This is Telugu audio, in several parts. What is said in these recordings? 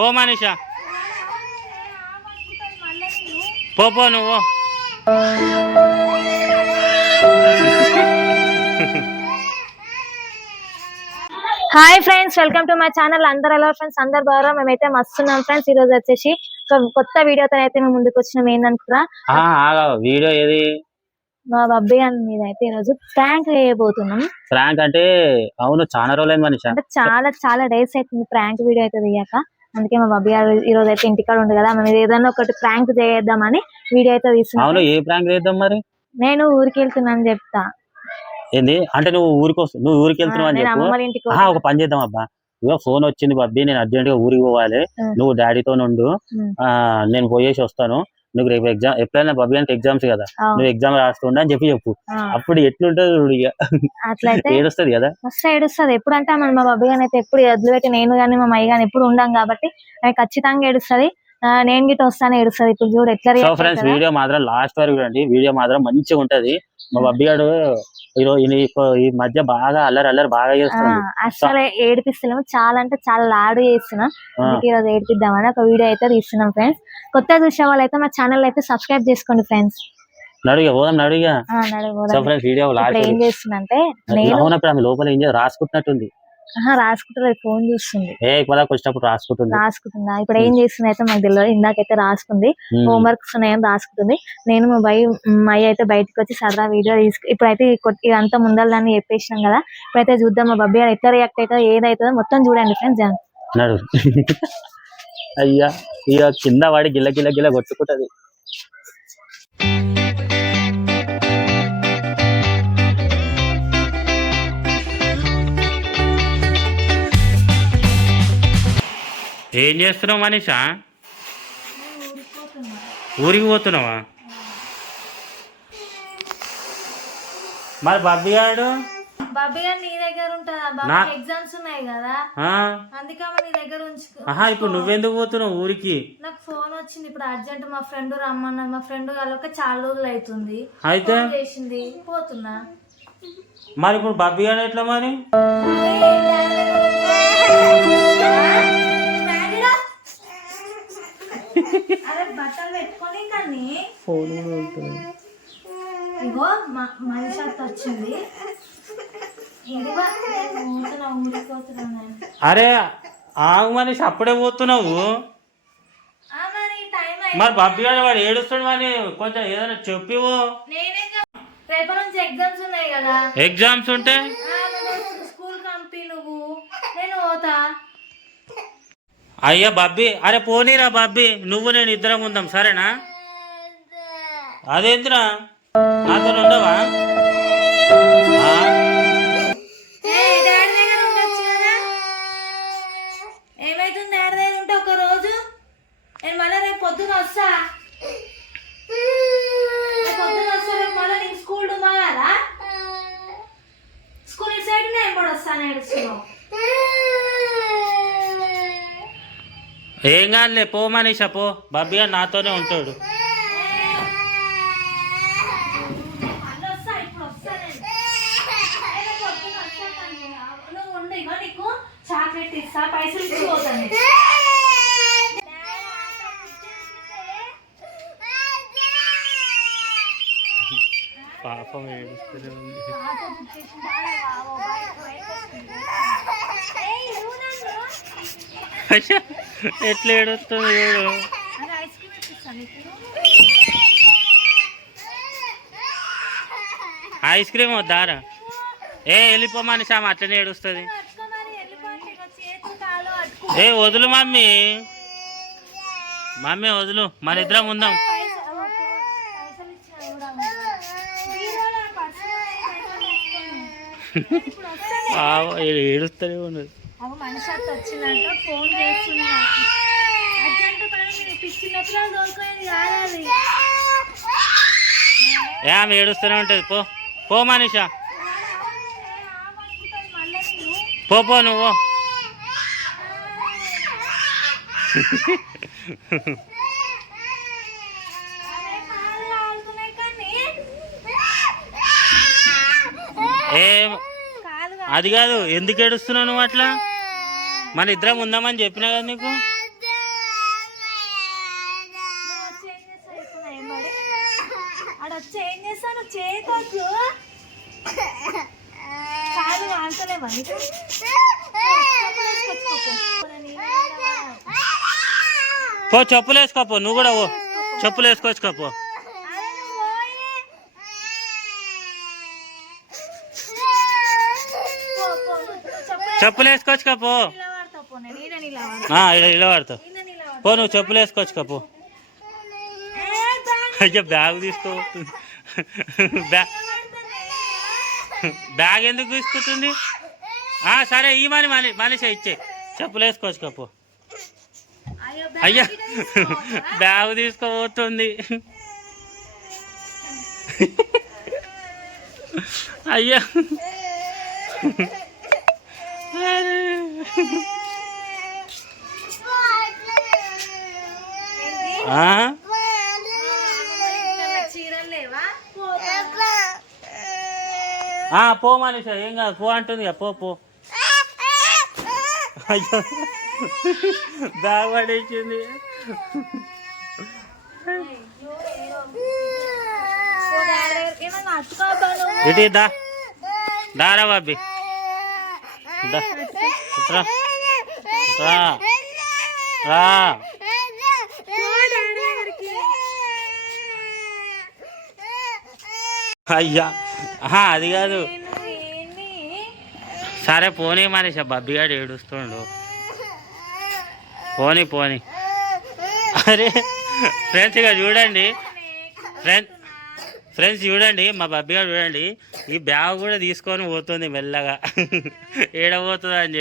పో మనీషా పో నువ్వు. Hi friends, welcome to my channel. అందరు ఎలా ఫ్రెండ్స్? అందరు బాగా? మేమైతే మస్తున్నాం ఫ్రెండ్స్. ఈ రోజు వచ్చేసి కొత్త వీడియోతో అయితే మేము ముందుకు వచ్చినాం. ఏంటనుకురా వీడియో ఏది? మా బబ్బీ అని మీద అయితే ఈ రోజు ప్రాంక్ చేయబోతున్నాం. ప్రాంక్ అంటే అవును, చాలా రోజులైంది మనిషి, అంటే చాలా డేస్ అవుతుంది ప్రాంక్ వీడియో అయితే తీయక. అందుకే మా బబ్బీ ఈ రోజు అయితే ఇంటికాడ ఉంది కదా, మేము ఏదైనా ఒకటి ప్రాంక్ చేద్దామని వీడియో అయితే తీస్తున్నాం. అవును, ఏ ప్రాంక్ చేద్దాం మరి? నేను ఊరికి వెళ్తున్నాను చెప్తా. ఏంది అంటే నువ్వు ఊరికి వెళ్తున్నావు అని చెప్పు. ఒక పని చేద్దాం అబ్బా, ఇగో ఫోన్ వచ్చింది బబ్బీ, నేను అర్జెంట్ గా ఊరికి పోవాలి, నువ్వు డాడీతో నుండు, నేను పోయేసి వస్తాను. నువ్వు రేపు ఎగ్జామ్ ఎప్పుడైనా బబ్బీ అంటే ఎగ్జామ్స్ కదా, నువ్వు ఎగ్జామ్ రాస్తుండ అని చెప్పు. అప్పుడు ఎట్లుంటది అట్లయితే ఏడుస్తుంది కదా, మస్తు ఏడుస్తుంది. ఎప్పుడంటే మా బబ్బీ గాని అయితే ఎప్పుడు వదిలిపెట్టి నేను గానీ మా మయ్య గాని ఎప్పుడు ఉండం కాబట్టి ఖచ్చితంగా ఏడుస్తుంది. నేను గిట్ట వస్తాను ఏడుస్తుంది. ఇప్పుడు చూడు ఎట్లా. సో ఫ్రెండ్స్, వీడియో మాత్రం లాస్ట్ వరకు చూడండి, వీడియో మాత్రం మంచిగా ఉంటది. మా బబ్బీ గారు ఈ మధ్య బాగా అల్లరి బాగా చేస్తున్నాడు. అసలు ఏడిపిస్తున్నాము, చాలా అంటే చాలా లాడు చేస్తున్నాం. అందుకే ఈరోజు ఏడిపిద్దామని ఒక వీడియో అయితే తీస్తున్నాం ఫ్రెండ్స్. కొత్త చూసే వాళ్ళు అయితే మా ఛానల్ అయితే సబ్స్క్రైబ్ చేసుకోండి ఫ్రెండ్స్. ఏం చేస్తుందంటే నేను లోపల ఏం రాసుకుంటున్నట్టుంది, రాసుకుంటుంది, ఫోన్ చూస్తుంది, రాసుకుంటుందా. ఇప్పుడు ఏం చేస్తుంది అయితే మాకు తెలియదు. ఇందాకైతే రాసుకుంది, హోంవర్క్స్ ఉన్నాయని రాసుకుంటుంది. నేను మా అయ్య అయితే బయటకు వచ్చి సరదా వీడియో ఇప్పుడైతే ఇదంతా ముందరని చెప్పేసినాం కదా. ఇప్పుడైతే చూద్దాం మా బబ్బీ ఎట్లా రియాక్ట్ అవుతుందో ఏదైతుందో మొత్తం చూడండి ఫ్రెండ్స్. అయ్యా ఇక కింద వాడి గిల్ల కొట్టుకుంటది. ఏం చేస్తున్నావు మనీషా? ఊరికి పోతున్నావా? మరి బబ్బీ గారు నీ దగ్గర ఉంటుందా? ఎగ్జామ్స్ ఉన్నాయి కదా, అందుకే నీ దగ్గర ఉంచుకో. ఇప్పుడు నువ్వెందుకు పోతున్నావు ఊరికి? నాకు ఫోన్ వచ్చింది ఇప్పుడు అర్జెంట్, మా ఫ్రెండ్ రమ్మన్నది. మా ఫ్రెండ్ కలక చాలా రోజులు అవుతుంది, అయితే చేసింది, పోతున్నా. మరి ఇప్పుడు బబ్బీ గారు ఎట్లా మరి? బట్టలు పెట్టుకొని కానీ ఇగో మనిషి వచ్చింది. అరే ఆగు మనిషి, అప్పుడే పోతున్నావు? మరి బబ్బీ గారు వాడు ఏడుస్తాడు, మరి కొంచెం ఏదైనా చెప్పివు. రేపటి నుంచి ఎగ్జామ్స్ ఉన్నాయి కదా. ఎగ్జామ్స్ ఉంటే స్కూల్ కంపి నువ్వు, నేను పోతా. అయ్యా బబ్బీ, అరే పోనీరా బబ్బీ, నువ్వు నేను ఇద్దరం ఉందాం సరేనా? అదేంద్రా నాతో ఉండవా? ఏమైతుంది డాడీ దగ్గర ఉంటే ఒక రోజు? నేను మళ్ళీ రేపు పొద్దున వస్తా, రేపు మళ్ళీ నీకు స్కూల్ డుమా కదా, స్కూల్ ఇటు సైడ్ నేను కూడా వస్తాను. ఏడుస్తున్నావు? ఏం కాదులే, పో మనీషా పో, బబ్బీ గారు నాతోనే ఉంటాడు. నువ్వు ఉండు, ఇగో నీకు చాక్లెట్ ఇస్తా, పైసలు ఇచ్చి పోతాను. పాపం ఏడుస్తూనే ఉంది. ఎట్లా ఏడుస్తుంది చూడు. ఐస్ క్రీమ్ వద్దారా? వెళ్ళిపోమని సామ అట్లనే ఏడుస్తుంది. వదులు మమ్మీ వదులు, మన ఇద్దరం ఉందాం. ఏడుస్తూనే ఉన్నది. మనిషి వచ్చిందంట, ఫోన్ చేస్తున్నా. అర్జెంట్ పని పిచ్చినప్పుడు దొరకలేదు కావాలి. ఆమె ఏడుస్తూనే ఉంటది. పో మనీషా, పో నువ్వు. అది కాదు, ఎందుకు ఏడుస్తున్నావు నువ్వు అట్లా? మన ఇద్దరం ఉందామని చెప్పినా కదా నీకు. పో చెప్పులు వేసుకోపో, నువ్వు కూడా పో చెప్పులు వేసుకొచ్చుకోపో. చెప్పులు వేసుకొచ్చుకోపో, ఇలా వాడతావు పో, నువ్వు చెప్పులు వేసుకొచ్చుకోపో. అయ్యా బ్యాగ్ తీసుకో, బ్యాగ్ ఎందుకు తీసుకుంటుంది? సరే ఈ మనిషి ఇచ్చే, చెప్పులు వేసుకోవచ్చుకోపో. అయ్యా బ్యాగ్ తీసుకోబోతుంది. అయ్యా పో మనిషి, ఏం కాదు పో అంటుంది. పో అయ్యో బ్యాగ్ పడేసింది. ఇటు దారా బాబీ, రా. అయ్యా అది కాదు, సరే పోనీ మనిషి, బబ్బిగాడు ఏడుస్తుండు. పోనీ. అరే ఫ్రెండ్స్ ఇక చూడండి, ఫ్రెండ్స్ చూడండి, మా బబ్బిగాడు చూడండి, ఈ బ్యాగ్ కూడా తీసుకొని పోతుంది మెల్లగా. ఏడబోతుంది అని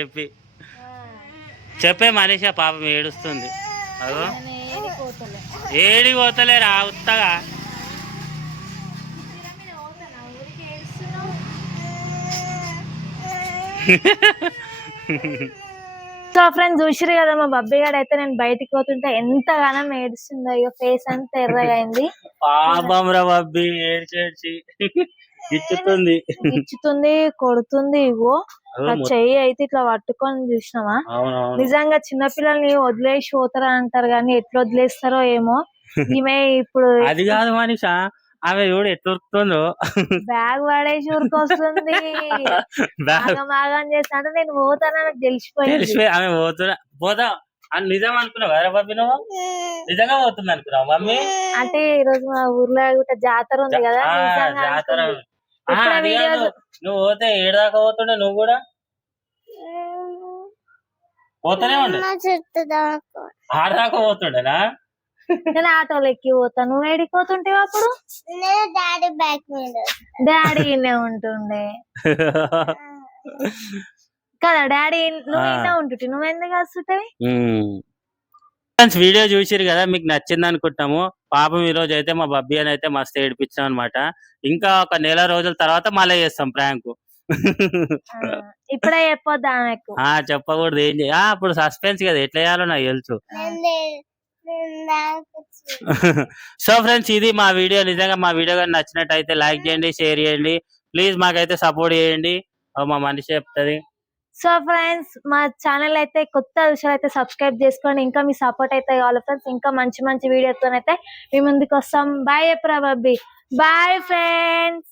చెప్పే మనిషి పాపం ఏడుస్తుంది. అదో ఏడి పోతలేరా ఉత్తగా. సో ఫ్రెండ్స్ చూసిరు కదా, మా బబ్బీ గారు అయితే నేను బయటికి పోతుంటే ఎంతగానో ఏడుస్తుందో, ఇక ఫేస్ అంతా ఎర్రగా అయింది. పాపం రా బబ్బీ, ఏడ్చేడ్చి ఇచ్చుతుంది, కొడుతుంది. ఇగో చెయ్యి అయితే ఇట్లా పట్టుకొని చూసినావా, నిజంగా చిన్నపిల్లల్ని వదిలేసి పోతారా అంటారు కానీ ఎట్లా వదిలేస్తారో ఏమో. ఈమె ఇప్పుడు అది కాదు మనిషా, ఆమె చూడు ఎట్లా ఉరుకుతుందో, బ్యాగ్ పడేసి ఊరుకొస్తుంది. బాగా చేస్తా అంటే నేను పోతానా నాకు తెలిసిపోయింది. ఆమె పోతా అని నిజం అనుకున్నావు కదా బాబీ, నువ్వు నిజంగా పోతుంది అనుకున్నావు మమ్మీ? అంటే ఈ రోజు మా ఊర్లో జాతర ఉంది కదా, జాతర. నువ్వు పోతే ఏడాకా పోతుండే, నువ్వు కూడా పోతానే ఉండే, ఆడదాకా పోతుండేనా? నేను ఆటోలో ఎక్కి పోతా, నువ్వు ఏడిపోతుంటే అప్పుడు? డాడీ బ్యాక్ మీద, డాడీ ఉంటుండే కదా, డాడీ నువ్వు ఉంటుంటే నువ్వు ఎందుకు వస్తుంటావి? వీడియో చూసిరు కదా, మీకు నచ్చింది అనుకుంటాము. పాపం ఈ రోజు అయితే మా బబ్బీ అని అయితే మస్తు ఏడిపించాం అనమాట. ఇంకా ఒక నెల రోజుల తర్వాత మళ్ళీ చేస్తాం ప్రాంక్. ఇప్పుడే చెప్పొద్దా? చెప్పకూడదు, ఏం చేయ అప్పుడు సస్పెన్స్ కదా, ఎట్లా చేయాలో నాకు తెలుసు. సో ఫ్రెండ్స్ ఇది మా వీడియో. నిజంగా మా వీడియో కానీ నచ్చినట్టయితే లైక్ చేయండి, షేర్ చేయండి, ప్లీజ్ మాకైతే సపోర్ట్ చేయండి. మా మనిషి చెప్తుంది. సో ఫ్రెండ్స్ మా ఛానల్ అయితే కొత్త విషయాలు అయితే సబ్స్క్రైబ్ చేసుకోండి. ఇంకా మీ సపోర్ట్ అయితే కావాలి ఫ్రెండ్స్. ఇంకా మంచి మంచి వీడియోతో అయితే మీ ముందుకు వస్తాం. బాయ్ ఎప్పుడా బబ్బీ, బాయ్ ఫ్రెండ్స్.